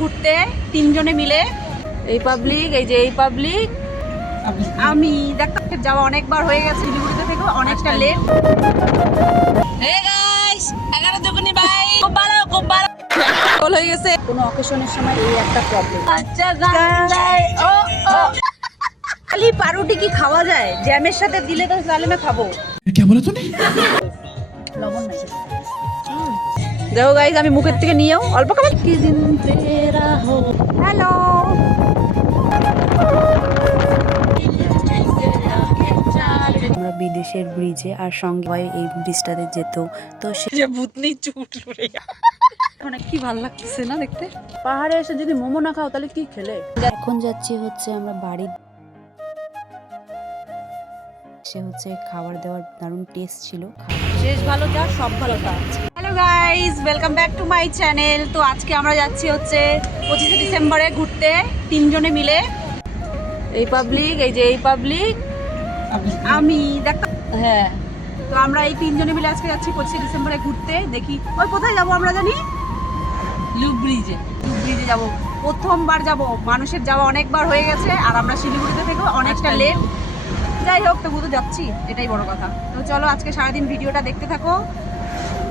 ঘুরতে তিনজনে মিলে এই পাবলিক, এই যে এই পাবলিক, আমি দেখতে যাওয়া অনেকবার হয়ে গেছে, শিলিগুড়িতে থেকে অনেকটা লেট। হে গাইস 11 দুগুনি ভাই, খুব ভালো খুব ভালো কল হয়ে গেছে। কোনো অকেশনের সময় এই একটা প্রবলেম। আচ্ছা গাই ও ও খালি পাউরুটি কি খাওয়া যায়? জ্যামের সাথে দিলে তো তাহলে না খাবো। क्या बोला तूने? লবণ নাই। দেখো গাইস, আমি মুখের থেকে নিয়েও অল্প খাবার। কি দিন তেরা হো। হ্যালো, আমরা বিদেশের ব্রিজে আর সঙ্গে এই ব্রিজটাতে যেত, তো সে যে ভূতনি চুট লুড়ে অনেক কি ভালো লাগতেছে না দেখতে। পাহাড়ে এসে যদি মোমো না খাও তাহলে কি খেলে? এখন যাচ্ছি হচ্ছে আমরা বাড়ি, সে হচ্ছে খাবার দেওয়ার দারুণ টেস্ট ছিল। শেষ ভালো যা সব ভালো তা। Hello guys, welcome back to my channel. তো আজকে আমরা যাচ্ছি হচ্ছে 25শে ডিসেম্বরে ঘুরতে তিনজনে মিলে। এই পাবলিক, এই যে এই পাবলিক, আমি দেখতে। হ্যাঁ, তো আমরা এই তিনজনে মিলে আজকে যাচ্ছি 25শে ডিসেম্বরে ঘুরতে। দেখি ওই কোথায় যাবো আমরা জানি, লুপ ব্রিজে। লুপ ব্রিজে যাবো, প্রথমবার যাব। মানুষের যাওয়া অনেকবার হয়ে গেছে, আর আমরা শিলিগুড়িতে থেকে অনেকটা লেট। যাই হোক, তবু তো যাচ্ছি, এটাই বড় কথা। তো চলো আজকে সারাদিন ভিডিওটা দেখতে থাকো,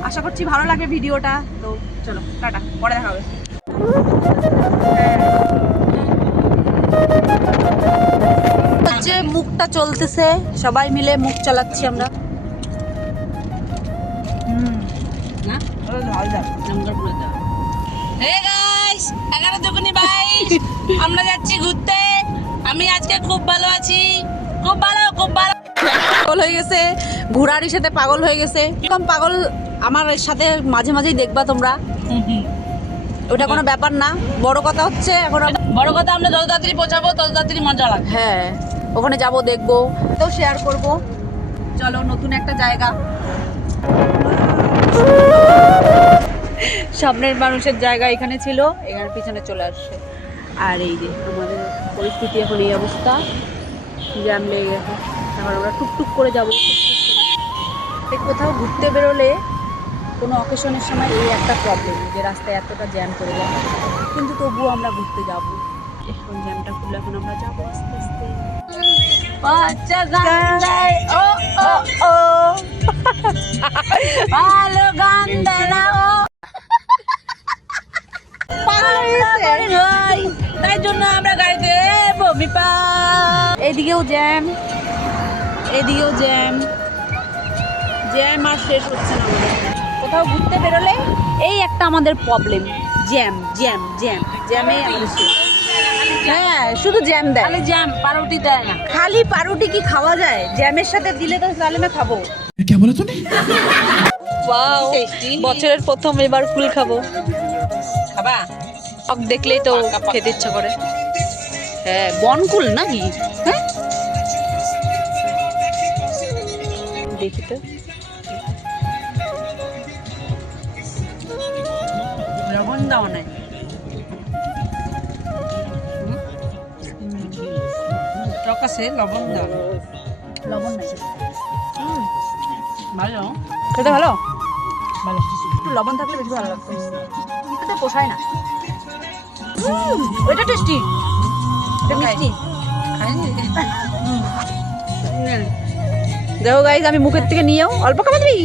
আশা করছি ভালো লাগবে ভিডিওটা। তো চলো টাটা, পরে দেখা হবে। হচ্ছে মুখটা চলতেছে, সবাই মিলে মুখ চালাচ্ছি আমরা। না হে গাইস 11 দুগুনি ভাই, আমরা যাচ্ছি ঘুরতে। আমি আজকে খুব ভালো আছি, খুব ভালো খুব ভালো। পাগল হয়ে গেছে, ঘোড়ারির সাথে পাগল হয়ে গেছে। এরকম পাগল আমার সাথে মাঝে মাঝেই দেখবা তোমরা, ওটা কোনো ব্যাপার না। বড় কথা হচ্ছে এখন, বড় কথা আমরা যত তাড়াতাড়ি পৌঁছাবো তত তাড়াতাড়ি মজা লাগবে। হ্যাঁ, ওখানে যাব, দেখবো, তো শেয়ার করব। চলো, নতুন একটা জায়গা, সামনের মানুষের জায়গা এখানে ছিল, এখানে পিছনে চলে আসছে। আর এই যে আমাদের পরিস্থিতি এখন এই অবস্থা, জ্যাম লেগে গেছে। এখন আমরা টুকটুক করে যাবো। কোথাও ঘুরতে বেরোলে কোনো অকেশনের সময় এই একটা প্রবলেম, যে রাস্তায় এতটা জ্যাম করে যায়, কিন্তু তবুও আমরা ঘুরতে যাবো। এখন জ্যামটা খুলে এখন আমরা যাবো আস্তে আস্তে। আচ্ছা গান ও ও ও ভালো গান দেয় না ও, তাই জন্য আমরা গাড়িতে বমি পা। এদিকেও জ্যাম, এদিকেও জ্যাম, জ্যাম আর শেষ হচ্ছে না আমাদের। কোথাও ঘুরতে বেরোলে এই একটা আমাদের প্রবলেম, জ্যাম জ্যাম জ্যাম, জ্যামে আমাদের শেষ। হ্যাঁ, শুধু জ্যাম দেয়, খালি জ্যাম, পাউরুটি দেয় না। খালি পাউরুটি কি খাওয়া যায়? জ্যামের সাথে দিলে তো তাহলে না খাবো। क्या बोला तूने? ওয়াও, বছরের প্রথম এবার কুল খাবো। খাবা? টক দেখলেই তো খেতে ইচ্ছা করে। হ্যাঁ, বনকুল নাকি? হ্যাঁ, দেখি তো। লবণ দাও নাই, টক আছে, লবণ দাও। লবণ নাই, ভালো খেতে, ভালো ভালো। একটু লবণ থাকলে বেশি ভালো লাগতো, এটাতে পোষায় না। ওইটা টেস্টি, এটা মিষ্টি। দেখো গাইস, আমি মুখের থেকে নিয়েও অল্প খাবার দিই।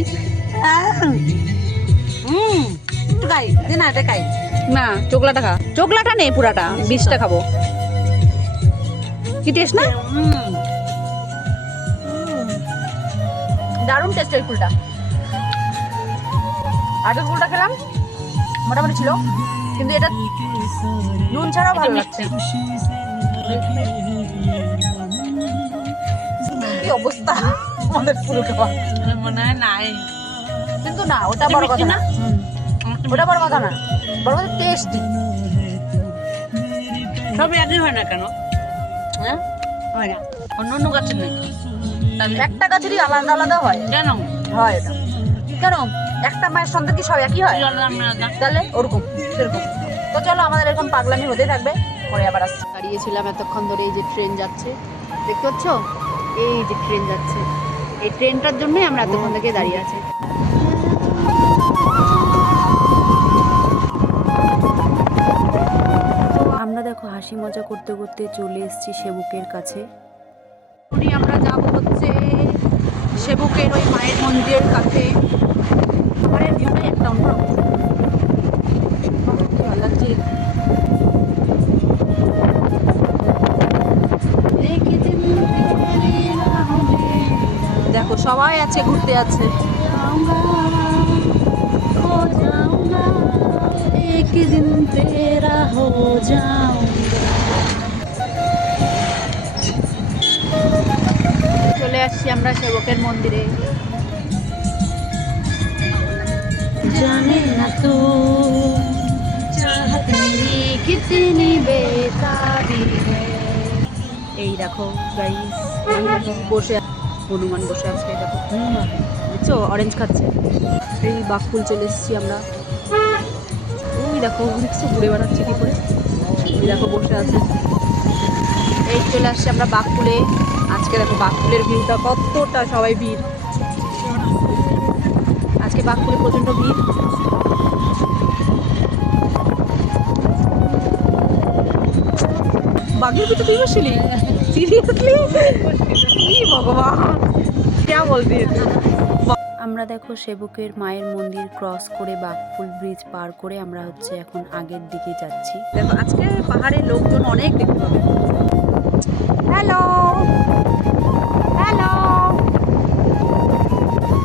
একটু খাই দে না, এটা খাই না। চোকলাটা খা, চোকলাটা নেই, পুরাটা 20টা খাবো। কি টেস্ট না, দারুণ টেস্ট এই ফুলটা। আগের ফুলটা খেলাম, মোটামুটি ছিল, কিন্তু এটা নুন ছাড়াও ভালো লাগছে। কি অবস্থা আমাদের ফুল খাওয়া, মনে হয় নাই। কিন্তু না, ওটা বড় কথা না, ওটা বড় কথা না, বড় কথা টেস্টি। সব একই হয় না কেন? হ্যাঁ, হয় না, অন্য অন্য গাছের নেই, একটা গাছেরই আলাদা আলাদা হয়। কেন হয় এটা? কেন একটা মায়ের সন্তান কি সব একই হয়? তাহলে ওরকম সেরকম। তো চলো, আমাদের এরকম পাগলামি হতে থাকবে, পরে আবার আসছি। দাঁড়িয়েছিলাম এতক্ষণ ধরে, এই যে ট্রেন যাচ্ছে, দেখতে পাচ্ছ? এই যে ট্রেন যাচ্ছে, এই ট্রেনটার জন্যই আমরা এতক্ষণ থেকে দাঁড়িয়ে আছি। হাসি মজা করতে করতে চলে এসেছি সেবকের কাছে। আমরা যাব হচ্ছে সেবকের ওই মায়ের মন্দিরের কাছে। পাহাড়ের ভিউটাই একটা অন্যরকম, ভালো লাগছে। দেখো সবাই আছে, ঘুরতে আছে। চলে আসছি আমরা সেবকের মন্দিরে। জানে না তো চাহত মেরি কিতনি বেতাবি है। এই দেখো গাইস, বসে হনুমান বসে আছে, এই দেখো বুঝছো, অরেঞ্জ খাচ্ছে। এই বাঘফুল চলে এসেছি আমরা। ওই দেখো দেখছো ঘুরে বেড়াচ্ছে কি করে, ওই দেখো বসে আছে। এই চলে আসছি আমরা বাঘফুলে। আজকে দেখো বাঘফুলের ভিউটা কতটা, সবাই ভিড় আজকে বাঘফুলে, প্রচন্ড ভিড়। বাঘের ভিতরে তুই বসছিলি? সিরিয়াসলি? ভগবান क्या बोलती है तू? আমরা দেখো সেবকের মায়ের মন্দির ক্রস করে বাঘফুল ব্রিজ পার করে আমরা হচ্ছে এখন আগের দিকে যাচ্ছি। দেখো আজকে পাহাড়ের লোকজন অনেক দেখতে পাবে। হ্যালো হ্যালো,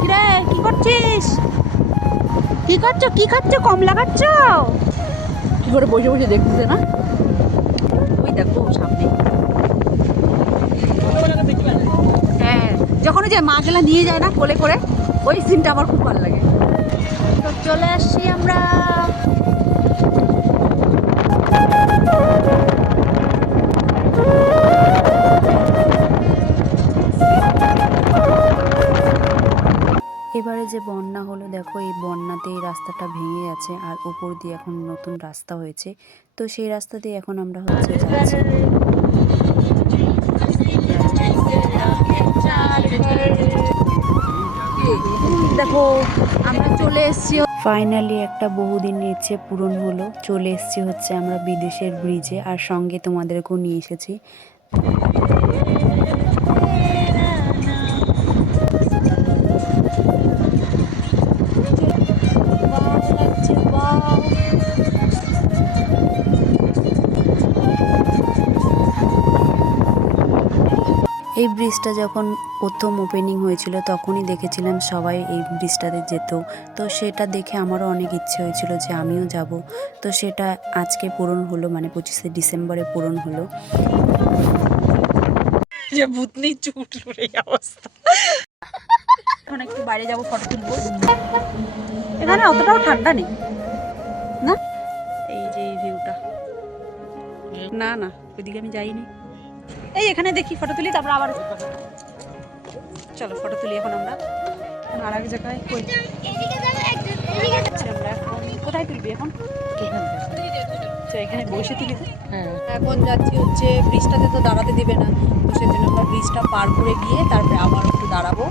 কিরে কি করছিস? কি করছো, কি খাচ্ছ, কমলা খাচ্ছ? কি করে বসে বসে দেখতেছে না? ওই দেখো সামনে, হ্যাঁ যখন ওই যে মা গেলা নিয়ে যায় না কোলে করে, ওই সিনটা আমার খুব ভালো লাগে। তো চলে আসছি আমরা। এবারে যে বন্যা হলো দেখো, এই বন্যাতে এই রাস্তাটা ভেঙে গেছে আর উপর দিয়ে এখন নতুন রাস্তা হয়েছে। তো সেই রাস্তা দিয়ে এখন আমরা হচ্ছে যাচ্ছি। দেখো আমরা চলে এসেছি। ফাইনালি একটা বহুদিনের ইচ্ছে পূরণ হলো, চলে এসেছি হচ্ছে আমরা বিদেশের ব্রিজে, আর সঙ্গে তোমাদেরকেও নিয়ে এসেছি। এই ব্রিজটা যখন প্রথম ওপেনিং হয়েছিল তখনই দেখেছিলাম সবাই এই ব্রিজটাতে যেত। তো সেটা দেখে আমারও অনেক ইচ্ছে হয়েছিল যে আমিও যাব। তো সেটা আজকে পূরণ হলো, মানে 25শে ডিসেম্বরে পূরণ হলো। যে ভূতনি চুটলুর এই অবস্থা। এখন একটু বাইরে যাব, ফটো তুলবো। এখানে অতটাও ঠান্ডা নেই না। এই যে এই ভিউটা, না না ওইদিকে আমি যাইনি। এই এখানে দেখি ফটো তুলি, তারপর আবার চলো ফটো তুলি। এখন আমরা আর এক জায়গায় কই আমরা এখন কোথায় তুলবি এখন? এখানে বসে তুলি তো। এখন যাচ্ছি হচ্ছে ব্রিজটাতে, তো দাঁড়াতে দিবে না, তো সেজন্য আমরা ব্রিজটা পার করে গিয়ে তারপরে আবার একটু দাঁড়াবো,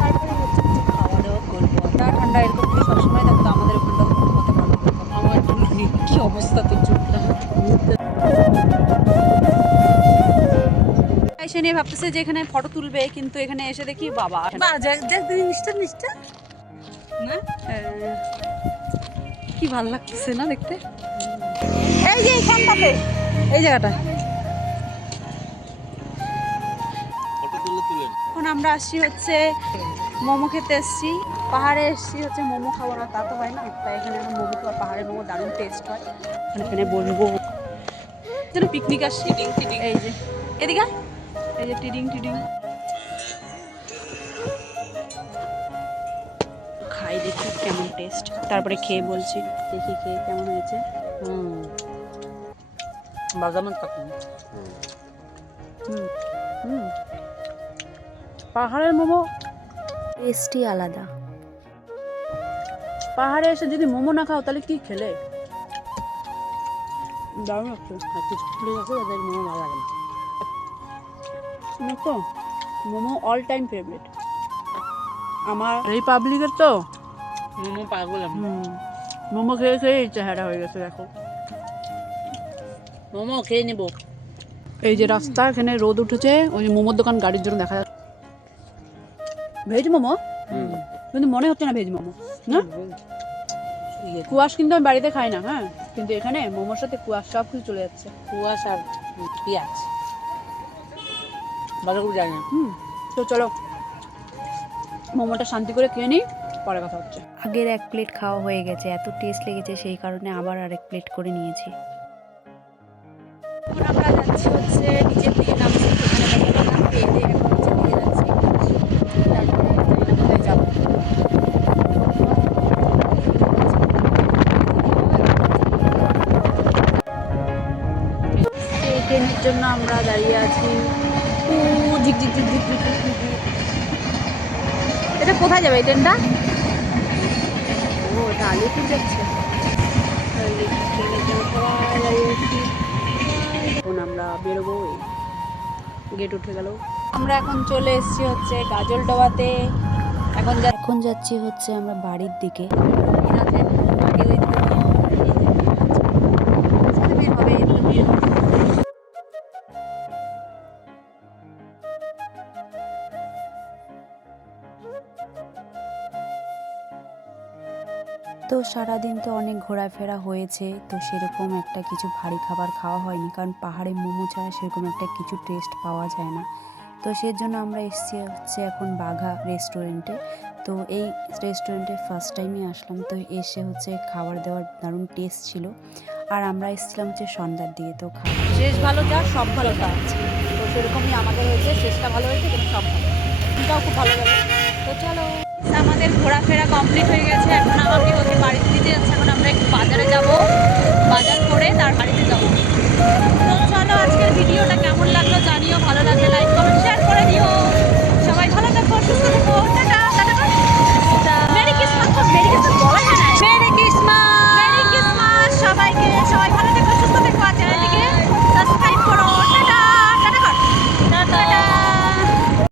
তারপরে হচ্ছে কিছু খাওয়া দাওয়া করবো। ঠান্ডা ঠান্ডা এরকম যদি সবসময় থাকতো আমাদের ওখানটা কত ভালো। আমার কি অবস্থা, তো চুপটা এসে নিয়ে ভাবতেছে যে এখানে ফটো তুলবে, কিন্তু এখানে এসে দেখি বাবা জিনিসটা না, কি ভালো লাগতেছে না দেখতে। এই যে এইখানটাতে, এই জায়গাটা। এখন আমরা আসছি হচ্ছে মোমো খেতে এসছি। পাহাড়ে এসছি হচ্ছে মোমো খাবো না তা তো হয় না, তাই এখানে আমরা মোমো খাবো। পাহাড়ের মোমো দারুণ টেস্ট হয়। এখানে বসবো, যেন পিকনিক আসছি। এই যে এদিকে, এই যে টিডিং টিডিং খাই, দেখি কেমন টেস্ট, তারপরে খেয়ে বলছি। দেখি খেয়ে কেমন হয়েছে। পাহাড়ের মোমো টেস্টই আলাদা। পাহাড়ে এসে যদি মোমো না খাও তাহলে কি খেলে? দারুণ লাগছে। কিছু প্লেস আছে ওদের মোমো ভালো লাগে না, তো মোমো অল টাইম ফেভারিট আমার। এই পাবলিকের তো মোমো পাগল। মোমো খেয়ে খেয়ে চেহারা হয়ে গেছে দেখো। মোমো খেয়ে নেবো। এই যে রাস্তা, এখানে রোদ উঠেছে, ওই যে মোমোর দোকান গাড়ির জন্য দেখা যাচ্ছে। ভেজ মোমো কিন্তু মনে হচ্ছে না ভেজ মোমো, না কুয়াশ কিন্তু আমি বাড়িতে খাই না। হ্যাঁ, কিন্তু এখানে মোমোর সাথে কুয়াশ সব কিছু চলে যাচ্ছে। কুয়াশ আর পেঁয়াজ বাঁধাকপি জানি না। তো চলো মোমোটা শান্তি করে খেয়ে নিই, পরে কথা হচ্ছে। আগের 1 প্লেট খাওয়া হয়ে গেছে, এত টেস্ট লেগেছে সেই কারণে আবার আরেক প্লেট করে নিয়েছি। এখন আমরা যাচ্ছি হচ্ছে নিচের দিকে নামছি, সেখানে দেখলাম খেয়ে দিয়ে এখন নিচের দিকে যাচ্ছি। তারপরে কোথায় যাবো। ট্রেনের জন্য আমরা দাঁড়িয়ে আছি। ঝিকঝিক ঝিকঝিক ঝিকঝিক ঝিকঝিক। এটা কোথায় যাবে এই ট্রেনটা? ও, এটা আলিপুর যাচ্ছে। ট্রেনের জন্য সবাই দাঁড়িয়ে আছি। এখন আমরা বেরোবো, গেট উঠে গেল। আমরা এখন চলে এসেছি হচ্ছে গাজলডোবাতে। এখন যাচ্ছি হচ্ছে আমরা বাড়ির দিকে। তো সারাদিন তো অনেক ঘোরাফেরা হয়েছে, তো সেরকম একটা কিছু ভারী খাবার খাওয়া হয়নি, কারণ পাহাড়ে মোমো ছাড়া সেরকম একটা কিছু টেস্ট পাওয়া যায় না। তো সেই জন্য আমরা এসেছি হচ্ছে এখন বাঘা রেস্টুরেন্টে। তো এই রেস্টুরেন্টে ফার্স্ট টাইমে আসলাম, তো এসে হচ্ছে খাবার দাবার দারুণ টেস্ট ছিল। আর আমরা এসেছিলাম হচ্ছে সন্ধ্যার দিকে। তো শেষ ভালো যা সব ভালো তা আছে, তো সেরকমই আমাদের হয়েছে। শেষটা ভালো হয়েছে কিন্তু সব ভালো, এটাও খুব ভালো গেল। তো চলো, আমাদের ঘোরাফেরা কমপ্লিট হয়ে গেছে। এখন আমাকে হচ্ছে বাড়িতে দিতে যাচ্ছে। এখন আমরা একটু বাজারে যাব, বাজার করে তার বাড়িতে